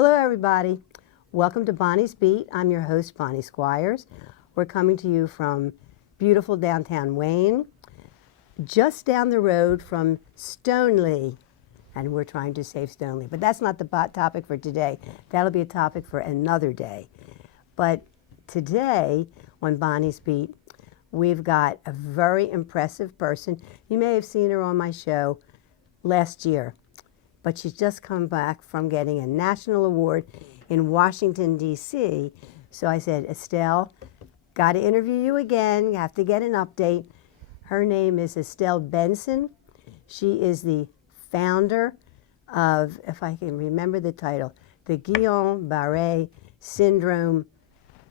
Hello, everybody. Welcome to Bonnie's Beat. I'm your host, Bonnie Squires. We're coming to you from beautiful downtown Wayne, just down the road from Stoneleigh, and we're trying to save Stoneleigh. But that's not the topic for today. That'll be a topic for another day. But today, on Bonnie's Beat, we've got a very impressive person. You may have seen her on my show last year, but she's just come back from getting a national award in Washington, D.C. So I said, Estelle, got to interview you again. You have to get an update. Her name is Estelle Benson. She is the founder of, if I can remember the title, the Guillain-Barre Syndrome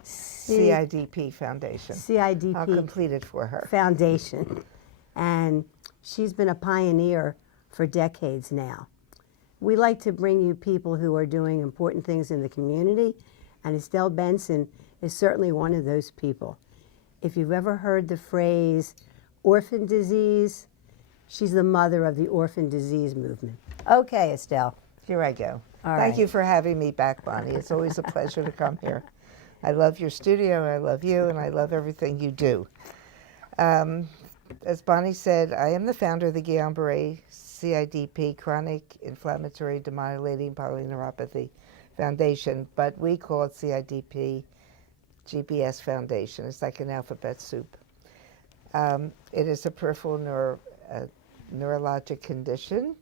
CIDP Foundation. CIDP. I'll complete it for her. Foundation. And she's been a pioneer for decades now. We like to bring you people who are doing important things in the community, and Estelle Benson is certainly one of those people. If you've ever heard the phrase orphan disease, she's the mother of the orphan disease movement. Okay, Estelle. Here I go. All Thank right. you for having me back, Bonnie. It's always a pleasure to come here. I love your studio, I love you, and I love everything you do. As Bonnie said, I am the founder of the Guillain-Barre CIDP, Chronic Inflammatory Demyelinating Polyneuropathy Foundation, but we call it CIDP GBS Foundation. It's like an alphabet soup. It is a peripheral neurologic condition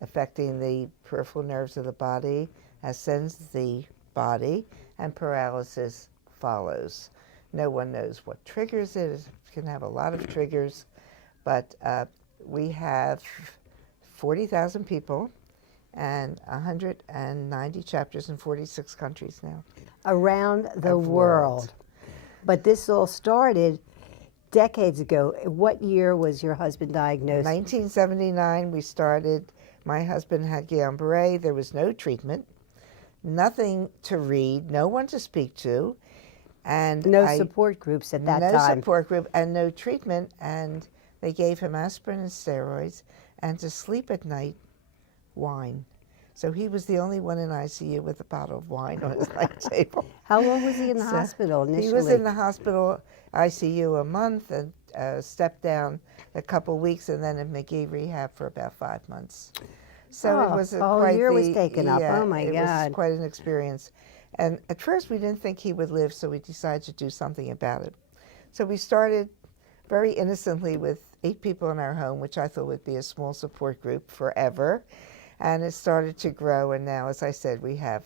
affecting the peripheral nerves of the body, ascends the body, and paralysis follows. No one knows what triggers it. It can have a lot of triggers, but we have 40,000 people and 190 chapters in 46 countries now. Around the world. But this all started decades ago. What year was your husband diagnosed? 1979 we started. My husband had Guillain-Barre. There was no treatment, nothing to read, no one to speak to, and no support groups at that time. No support group and no treatment, and they gave him aspirin and steroids, and to sleep at night, wine. So he was the only one in ICU with a bottle of wine on his night table. How long was he in the hospital initially? He was in the hospital ICU a month and stepped down a couple weeks, and then in McGee rehab for about 5 months. So it was quite a year was taken up. Oh my God! It was quite an experience. And at first we didn't think he would live, so we decided to do something about it. So we started very innocently with 8 people in our home, which I thought would be a small support group forever. And it started to grow, and now, as I said, we have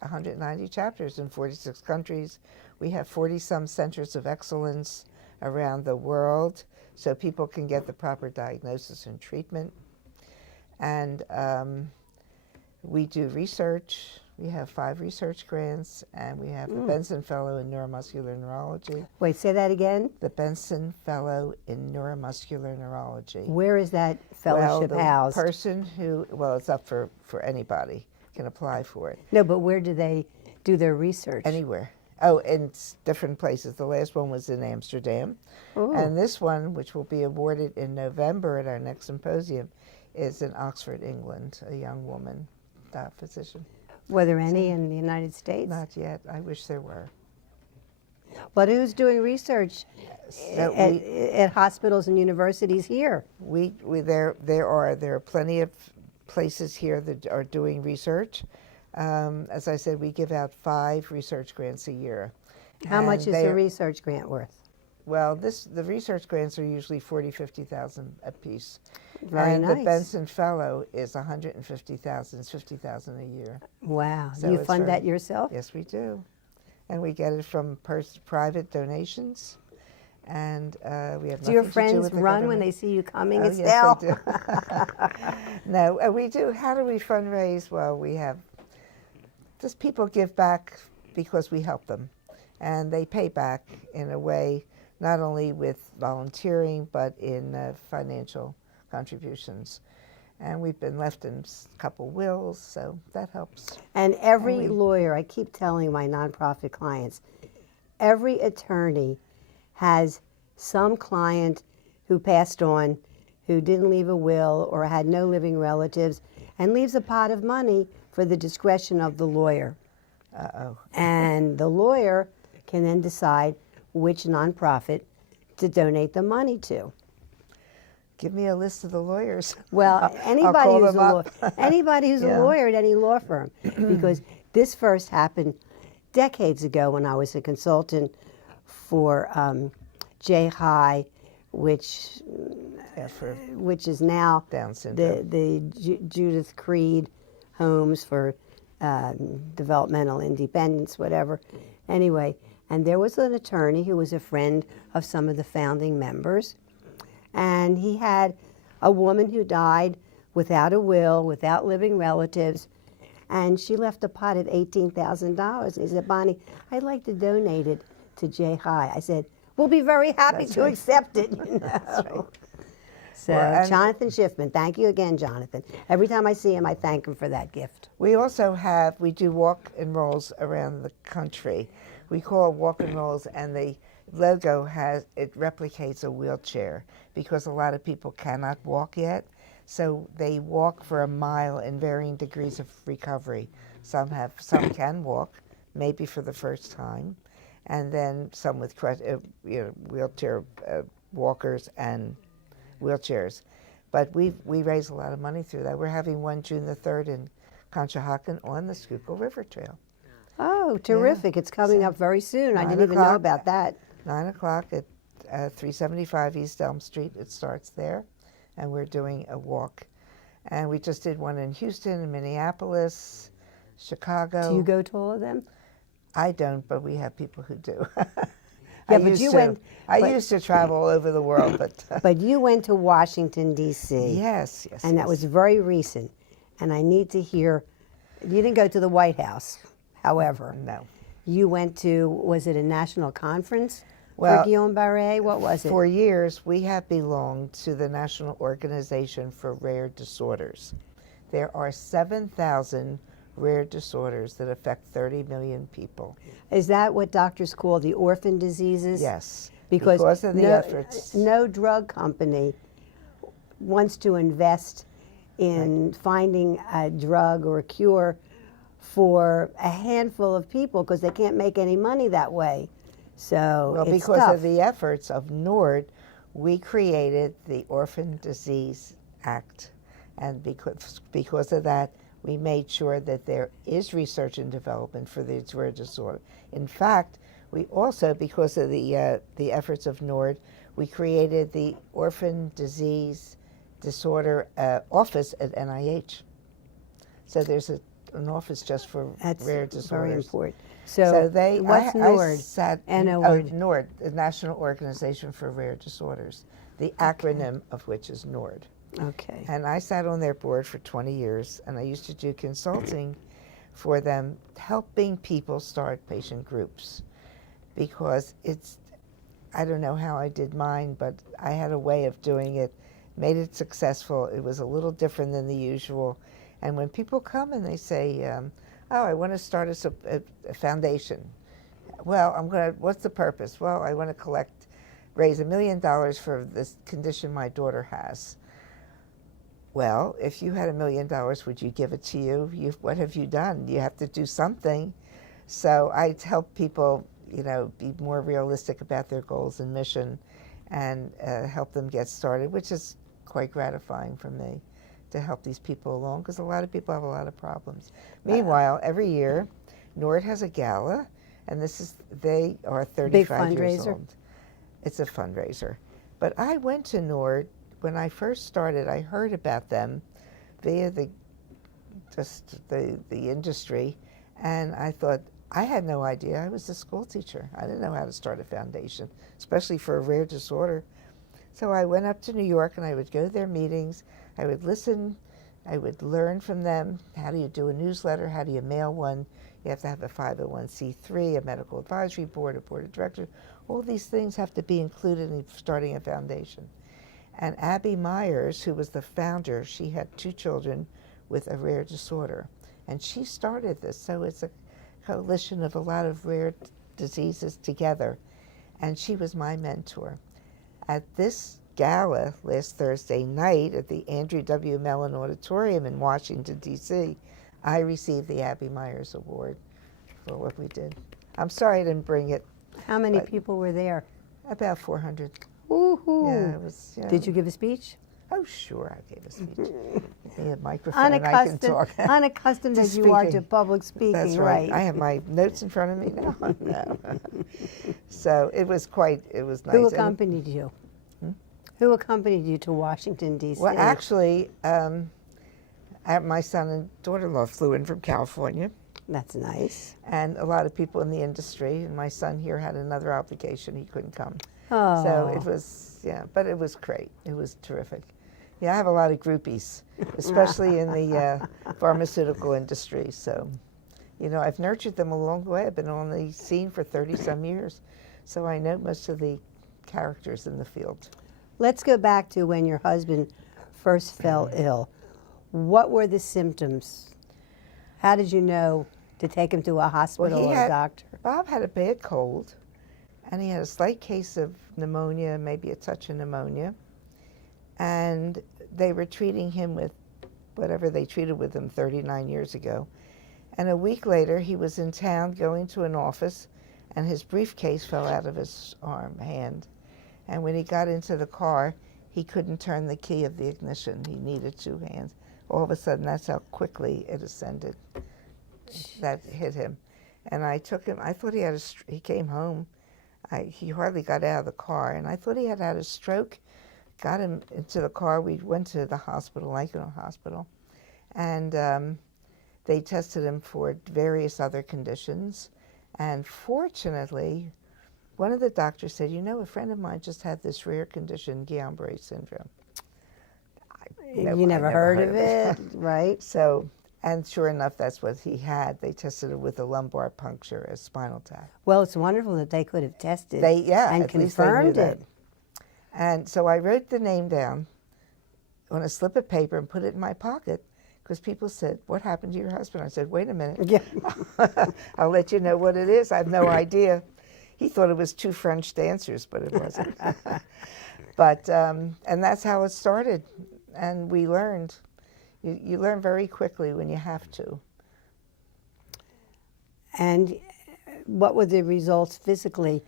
190 chapters in 46 countries. We have 40-some centers of excellence around the world, so people can get the proper diagnosis and treatment. And we do research. We have 5 research grants, and we have the Benson Fellow in Neuromuscular Neurology. Wait, say that again? The Benson Fellow in Neuromuscular Neurology. Where is that fellowship housed? Well, the person who, well, it's up for anybody, can apply for it. No, but where do they do their research? Anywhere. Oh, in different places. The last one was in Amsterdam. Ooh. And this one, which will be awarded in November at our next symposium, is in Oxford, England, a young woman, physician. Were there any in the United States? Not yet. I wish there were. But who's doing research at hospitals and universities here? There are plenty of places here that are doing research. As I said, we give out 5 research grants a year. How much is a research grant worth? Well, the research grants are usually $40,000, $50,000 a piece. Very nice. The Benson Fellow is $150,000. It's $50,000 a year. Wow. So you fund that yourself? Yes, we do. And we get it from private donations. And we have do your friends run when they see you coming, Estelle? Yes, they do. No, we do. How do we fundraise? Well, we have just people give back because we help them. And they pay back in a way, not only with volunteering, but in financial contributions. And we've been left in a couple wills, so that helps. And every lawyer, I keep telling my nonprofit clients, every attorney has some client who passed on who didn't leave a will or had no living relatives and leaves a pot of money for the discretion of the lawyer. Uh-oh. And the lawyer can then decide which nonprofit to donate the money to. Give me a list of the lawyers. Well, anybody call who's, them up. anybody who's Yeah. a lawyer at any law firm, because this first happened decades ago when I was a consultant for J. High, which Yeah, for is now Down syndrome. the Judith Creed homes for developmental independence, whatever. Anyway, and there was an attorney who was a friend of some of the founding members, and he had a woman who died without a will, without living relatives, and she left a pot of $18,000. And he said, Bonnie, I'd like to donate it to J. High. I said, we'll be very happy That's to right. accept it, you know. That's right. So, Well, and- Jonathan Schiffman, thank you again, Jonathan. Every time I see him, I thank him for that gift. We also we do walk and rolls around the country. We call walk and rolls, and the logo it replicates a wheelchair because a lot of people cannot walk yet. So they walk for a mile in varying degrees of recovery. Some can walk, maybe for the first time, and then some with wheelchair walkers and wheelchairs. But we raise a lot of money through that. We're having one June the 3rd in Conshohocken on the Schuylkill River Trail. Oh, terrific. It's coming up very soon. I 9 didn't even know o'clock. about that. 9 o'clock at 375 East Elm Street. It starts there, and we're doing a walk. And we just did one in Houston, in Minneapolis, Chicago. Do you go to all of them? I don't, but we have people who do. Yeah, but you went- I but- used to travel all over the world, but But you went to Washington, D.C. yes. And that was very recent. And I need to hear, you didn't go to the White House, however. No. You went to, was it a national conference Well, for Guillain-Barre? What was it? For years, we have belonged to the National Organization for Rare Disorders. There are 7,000 rare disorders that affect 30 million people. Is that what doctors call the orphan diseases? Yes. Because of the no, efforts. no drug company wants to invest in finding a drug or a cure for a handful of people because they can't make any money that way. So Well, it's because tough. of the efforts of NORD, we created the Orphan Disease Act. And because of that, we made sure that there is research and development for these rare disorders. In fact, we also, because of the efforts of NORD, we created the Orphan Disease Disorder Office at NIH. So there's an office just for That's rare disorders. very important. So what's NORD? N-O-R-D. NORD, the National Organization for Rare Disorders, the acronym of which is NORD. Okay. And I sat on their board for 20 years, and I used to do consulting for them, helping people start patient groups. Because I don't know how I did mine, but I had a way of doing it, made it successful. It was a little different than the usual. And when people come and they say, oh, I want to start a foundation. Well, what's the purpose? Well, I want to raise $1 million for this condition my daughter has. Well, if you had $1 million, would you give it to you? What have you done? You have to do something. So I help people, be more realistic about their goals and mission, and help them get started, which is quite gratifying for me to help these people along, because a lot of people have a lot of problems. Meanwhile, every year, NORD has a gala, and they are 35 years fundraiser. old. It's a fundraiser. But I went to NORD. When I first started, I heard about them via the industry, and I thought, I had no idea. I was a school teacher. I didn't know how to start a foundation, especially for a rare disorder. So I went up to New York, and I would go to their meetings. I would listen. I would learn from them. How do you do a newsletter? How do you mail one? You have to have a 501c3, a medical advisory board, a board of directors. All these things have to be included in starting a foundation. And Abby Meyers, who was the founder, she had 2 children with a rare disorder. And she started this. So it's a coalition of a lot of rare diseases together. And she was my mentor. At this gala last Thursday night at the Andrew W. Mellon Auditorium in Washington, D.C., I received the Abby Meyers Award for what we did. I'm sorry I didn't bring it. How many people were there? About 400. Woohoo! Yeah, it was. Did you give a speech? Oh, sure, I gave a speech. Give me a microphone and I can talk. Unaccustomed as you are to public speaking, That's right. I have my notes in front of me now. No. So it was nice. Who accompanied you? Who accompanied you to Washington, D.C.? Well, actually, my son and daughter-in-law flew in from California. That's nice. And a lot of people in the industry. And my son here had another obligation. He couldn't come. Oh. So it was, but it was great. It was terrific. Yeah, I have a lot of groupies, especially in the pharmaceutical industry. So, I've nurtured them along the way. I've been on the scene for 30-some years. So I know most of the characters in the field. Let's go back to when your husband first fell ill. What were the symptoms? How did you know to take him to a hospital or a doctor? Bob had a bad cold, and he had a slight case of pneumonia, maybe a touch of pneumonia. And they were treating him with whatever they treated with him 39 years ago. And a week later, he was in town going to an office, and his briefcase fell out of his hand. And when he got into the car, he couldn't turn the key of the ignition. He needed two hands. All of a sudden, that's how quickly it ascended. That hit him. And I took him, I thought he came home. He hardly got out of the car, and I thought he had had a stroke. Got him into the car. We went to the hospital, Lycan Hospital, and they tested him for various other conditions. And fortunately, one of the doctors said, a friend of mine just had this rare condition, Guillain-Barre Syndrome. You never heard of it, right? So, and sure enough, that's what he had. They tested it with a lumbar puncture, a spinal tap. Well, it's wonderful that they could have tested and confirmed it. And so I wrote the name down on a slip of paper and put it in my pocket because people said, "What happened to your husband?" I said, "Wait a minute. Yeah. I'll let you know what it is. I have no idea." He thought it was two French dancers, but it wasn't. But, and that's how it started. And we learned. You learn very quickly when you have to. And what were the results physically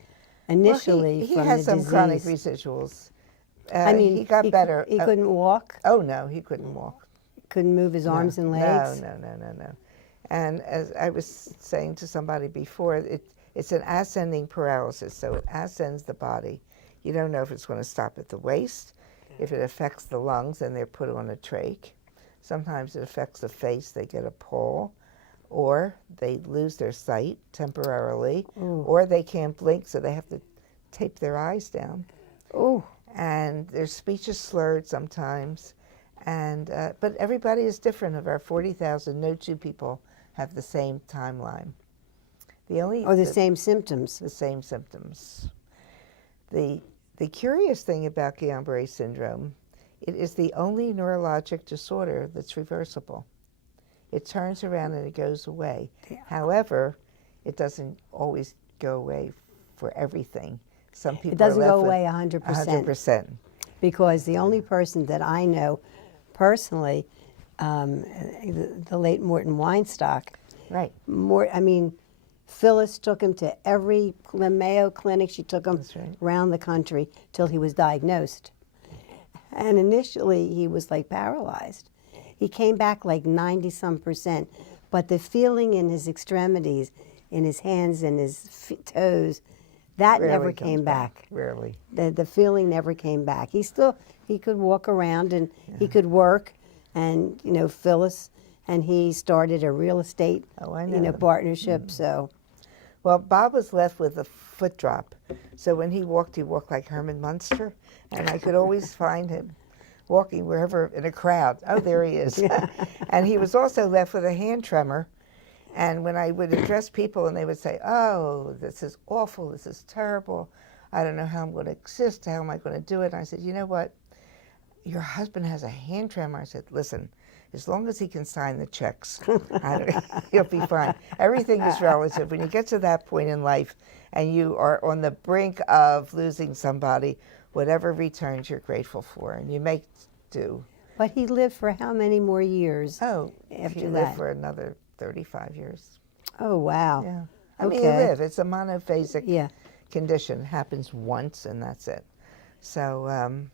initially he from had the some disease? chronic residuals. He got better. He couldn't walk? Oh, no, he couldn't walk. Couldn't move his arms and legs? No. And as I was saying to somebody before, it's an ascending paralysis, so it ascends the body. You don't know if it's going to stop at the waist. If it affects the lungs, then they're put on a trach. Sometimes it affects the face, they get a pole, or they lose their sight temporarily, or they can't blink, so they have to tape their eyes down. Oh. And their speech is slurred sometimes. And but everybody is different. Of our 40,000, no two people have the same timeline. The same symptoms. The same symptoms. The curious thing about Guillain-Barre syndrome, it is the only neurologic disorder that's reversible. It turns around and it goes away. Yeah. However, it doesn't always go away for everything. Some people it doesn't go away 100%. 100%. Because the only person that I know personally, the late Morton Weinstock. Right. Phyllis took him to every Mayo clinic. She took him around the country till he was diagnosed. And initially, he was like paralyzed. He came back like 90-some%, but the feeling in his extremities, in his hands and his toes, that never came back. Rarely. The feeling never came back. He could walk around and he could work, and Phyllis and he started a real estate partnership. So, well, Bob was left with a foot drop, so when he walked like Herman Munster, and I could always find him walking wherever in a crowd. Oh, there he is. And he was also left with a hand tremor. And when I would address people and they would say, "Oh, this is awful, this is terrible, I don't know how I'm going to exist, how am I going to do it?" And I said, "You know what? Your husband has a hand tremor." I said, "Listen, as long as he can sign the checks, he'll be fine. Everything is relative. When you get to that point in life and you are on the brink of losing somebody, whatever returns you're grateful for, and you make do. But he lived for how many more years Oh, after he that? lived for another 35 years. Oh, wow. Yeah. I mean, Okay. you live. It's a monophasic Yeah. condition. It happens once, and that's it. So,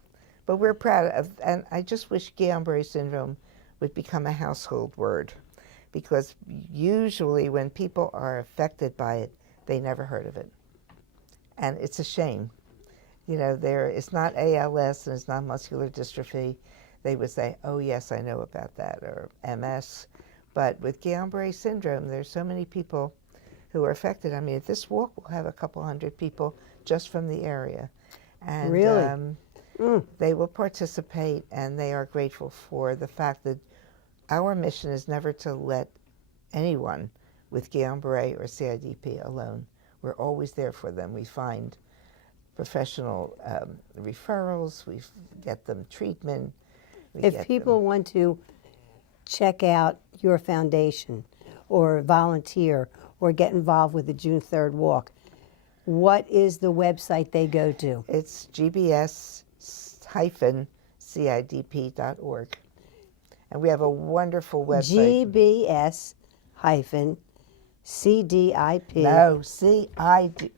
but we're proud of, and I just wish Guillain-Barre syndrome would become a household word, because usually when people are affected by it, they never heard of it. And it's a shame. You know, it's not ALS and it's not muscular dystrophy. They would say, oh, yes, I know about that, or MS. But with Guillain-Barre syndrome, there's so many people who are affected. I mean, at this walk, we'll have a couple hundred people just from the area. And Really? they will participate, and they are grateful for the fact that our mission is never to let anyone with Guillain-Barre or CIDP alone. We're always there for them. We find professional referrals, we get them treatment. If people want to check out your foundation or volunteer or get involved with the June 3rd walk, what is the website they go to? It's gbs-cidp.org. And we have a wonderful website. GBS-CDIP. No, CIDP.org.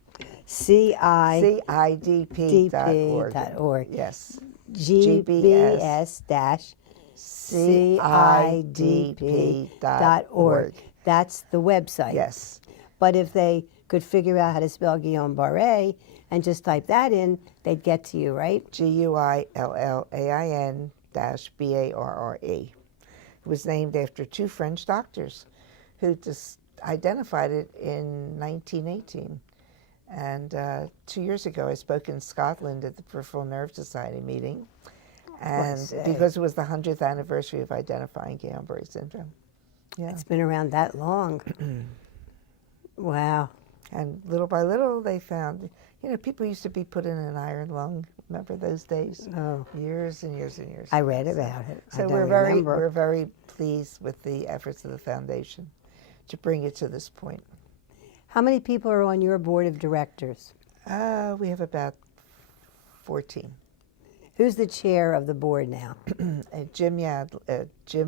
CIDP.org. Yes. GBS-CIDP.org. That's the website. Yes. But if they could figure out how to spell Guillain-Barre and just type that in, they'd get to you, right? Guillain-Barre. It was named after two French doctors who just identified it in 1918. And 2 years ago, I spoke in Scotland at the Peripheral Nerve Society meeting, and because it was the 100th anniversary of identifying Guillain-Barre syndrome. Yeah. It's been around that long. Wow. And little by little, they found, you know, people used to be put in an iron lung. Remember those days? Oh. Years and years and years. I read about it. So I don't we're remember. very pleased with the efforts of the foundation to bring it to this point. How many people are on your board of directors? We have about 14. Who's the chair of the board now? Jim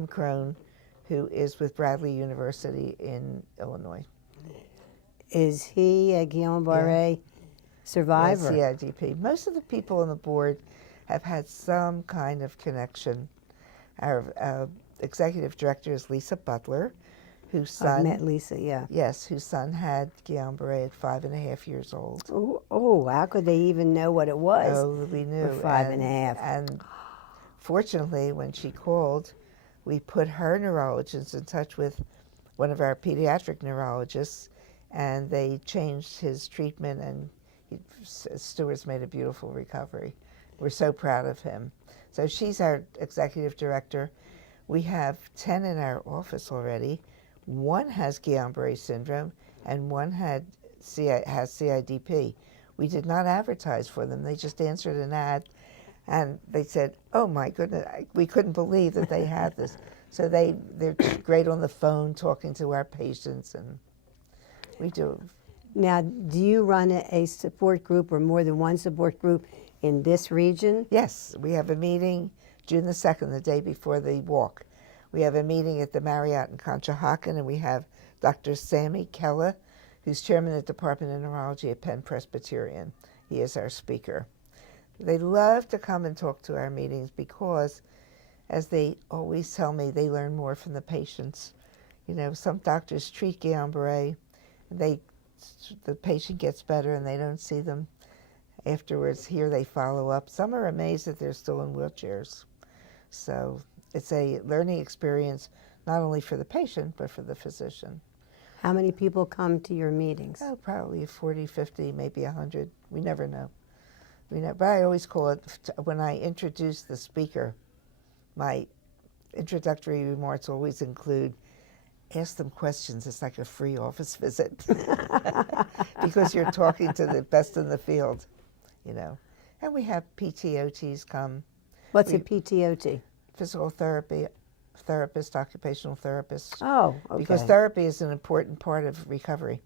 Crone, who is with Bradley University in Illinois. Is he a Guillain-Barre survivor? Yes, CIDP. Most of the people on the board have had some kind of connection. Our executive director is Lisa Butler, whose son... I've met Lisa, yeah. Yes, whose son had Guillain-Barre at 5.5 years old. Oh, how could they even know what it was? Oh, we knew. For 5.5. And fortunately, when she called, we put her neurologist in touch with one of our pediatric neurologists, and they changed his treatment, and Stuart's made a beautiful recovery. We're so proud of him. So she's our executive director. We have 10 in our office already. One has Guillain-Barre syndrome, and one has CIDP. We did not advertise for them. They just answered an ad, and they said, oh my goodness, we couldn't believe that they had this. So they're great on the phone talking to our patients, and we do. Now, do you run a support group or more than one support group in this region? Yes, we have a meeting June the 2nd, the day before the walk. We have a meeting at the Marriott in Conshohocken, and we have Dr. Sammy Kella, who's chairman of the Department of Neurology at Penn Presbyterian. He is our speaker. They love to come and talk to our meetings because, as they always tell me, they learn more from the patients. You know, some doctors treat Guillain-Barre, the patient gets better and they don't see them afterwards. Here they follow up. Some are amazed that they're still in wheelchairs. So it's a learning experience, not only for the patient, but for the physician. How many people come to your meetings? Oh, probably 40, 50, maybe 100. We never know. But I always call it, when I introduce the speaker, my introductory remarks always include, ask them questions. It's like a free office visit because you're talking to the best in the field, you know. And we have PTOTs come. What's a PTOT? Physical therapist, occupational therapist. Oh, okay. Because therapy is an important part of recovery.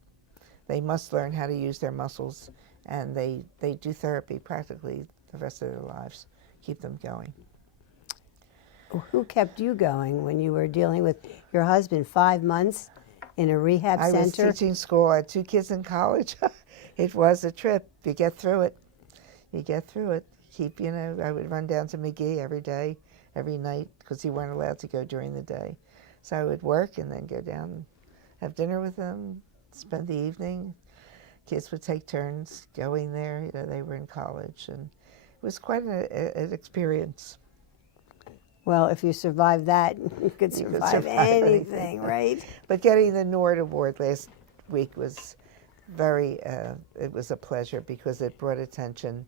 They must learn how to use their muscles, and they do therapy practically the rest of their lives, keep them going. Who kept you going when you were dealing with your husband 5 months in a rehab I center? was teaching school. I had 2 kids in college. It was a trip. You get through it. You get through it. I would run down to McGee every day, every night, because you weren't allowed to go during the day. So I would work and then go down and have dinner with them, spend the evening. Kids would take turns going there. They were in college, and it was quite an experience. Well, if you survive that, you could survive anything, right? But getting the Nord Award last week was it was a pleasure because it brought attention.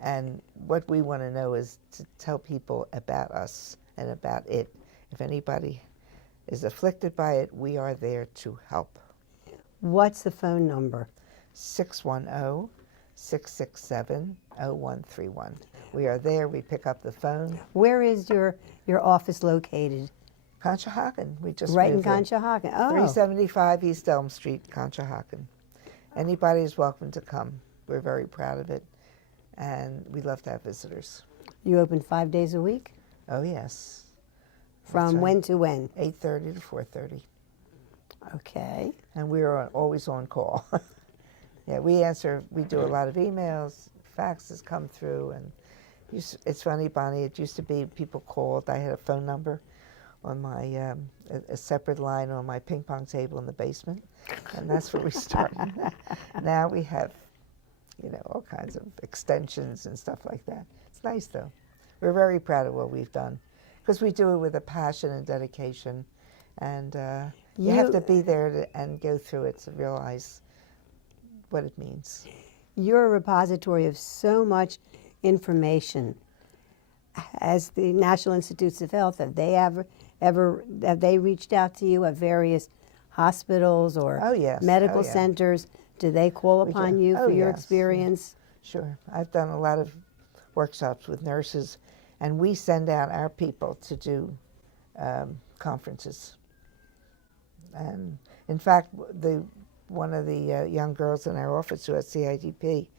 And what we want to know is to tell people about us and about it. If anybody is afflicted by it, we are there to help. What's the phone number? 610-667-0131. We are there. We pick up the phone. Where is your office located? Conshohocken. We just Right in moved Conshohocken. Oh. 375 East Elm Street, Conshohocken. Anybody is welcome to come. We're very proud of it, and we love to have visitors. You open 5 days a week? Oh, yes. From right. when to when? 8:30 to 4:30. Okay. And we are always on call. Yeah, we answer. We do a lot of emails, faxes come through, and it's funny, Bonnie. It used to be people called. I had a phone number on my a separate line on my ping pong table in the basement, and that's where we started. Now we have, all kinds of extensions and stuff like that. It's nice though. We're very proud of what we've done because we do it with a passion and dedication, and you have to be there and go through it to realize what it means. You're a repository of so much information. As the National Institutes of Health, have they reached out to you at various hospitals or medical centers? Do they call upon you for your experience? Sure. I've done a lot of workshops with nurses, and we send out our people to do conferences. And in fact, one of the young girls in our office who has CIDP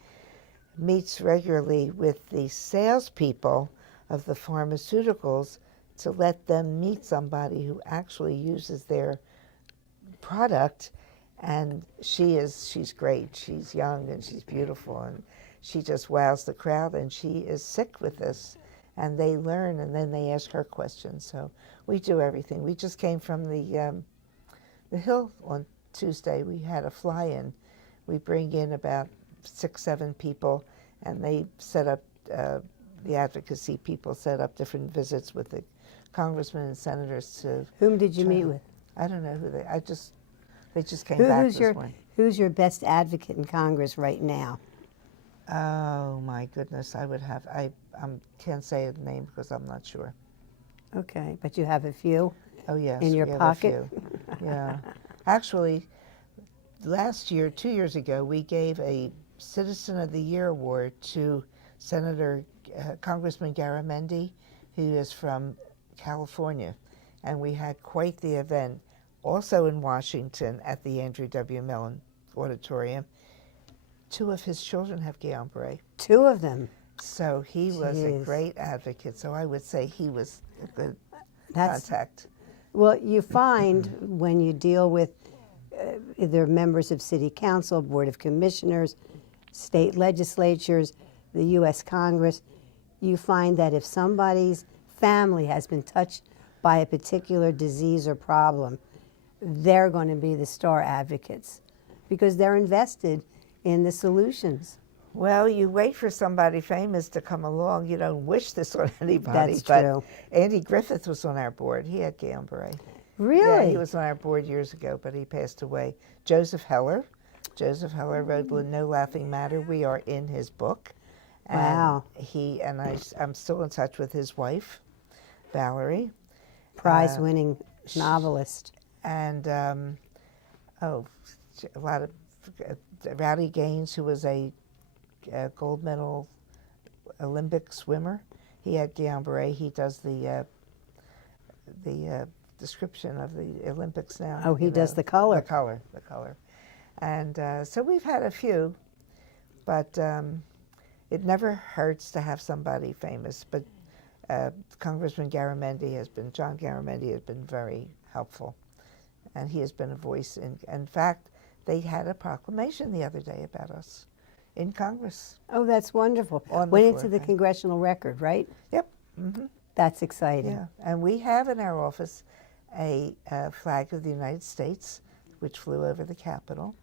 meets regularly with the salespeople of the pharmaceuticals to let them meet somebody who actually uses their product. And she's great. She's young and she's beautiful, and she just wows the crowd, and she is sick with this. And they learn, and then they ask her questions. So we do everything. We just came from the Hill on Tuesday. We had a fly-in. We bring in about 6-7 people, and they set up, the advocacy people set up different visits with the congressmen and senators to... Whom did you meet with? I don't know who they just came back this morning. Who's your best advocate in Congress right now? Oh my goodness, I can't say a name because I'm not sure. Okay, but you have a few? Oh yes, in your we have pocket? A few. Yeah. Actually, last year, 2 years ago, we gave a Citizen of the Year award to Congressman Garamendi, who is from California. And we had quite the event, also in Washington at the Andrew W. Mellon Auditorium. 2 of his children have Guillain-Barre. 2 of them? So he was a great advocate. So I would say he was a good contact. Well, you find when you deal with either members of City Council, Board of Commissioners, state legislatures, the U.S. Congress, you find that if somebody's family has been touched by a particular disease or problem, they're going to be the star advocates because they're invested in the solutions. Well, you wait for somebody famous to come along. You don't wish this on anybody. That's but true. Andy Griffith was on our board. He had Guillain-Barre. Really? Yeah, he was on our board years ago, but he passed away. Joseph Heller wrote No Laughing Matter. We are in his book. And wow. I'm still in touch with his wife, Valerie. Prize-winning novelist. And, a lot of Rowdy Gaines, who was a gold medal Olympic swimmer. He had Guillain-Barre. He does the description of the Olympics now. Oh, he does the color. The color. And so we've had a few, but it never hurts to have somebody famous, but Congressman John Garamendi has been very helpful, and he has been a voice. In fact, they had a proclamation the other day about us in Congress. Oh, that's wonderful. On the Went floor, into the right. congressional record, right? Yep. Mm-hmm. That's exciting. Yeah, and we have in our office a flag of the United States, which flew over the Capitol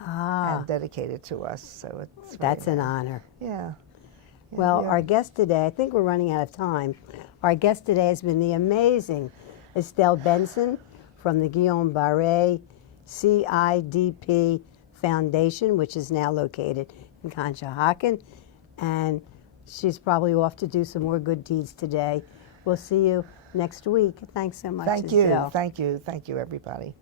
and dedicated to us. So it's That's very an nice. honor. Yeah. Well, yeah. our guest today, I think we're running out of time. Our guest today has been the amazing Estelle Benson from the Guillain-Barre CIDP Foundation, which is now located in Conshohocken. And she's probably off to do some more good deeds today. We'll see you next week. Thanks so much, Thank you. Estelle. Thank you. Thank you, everybody.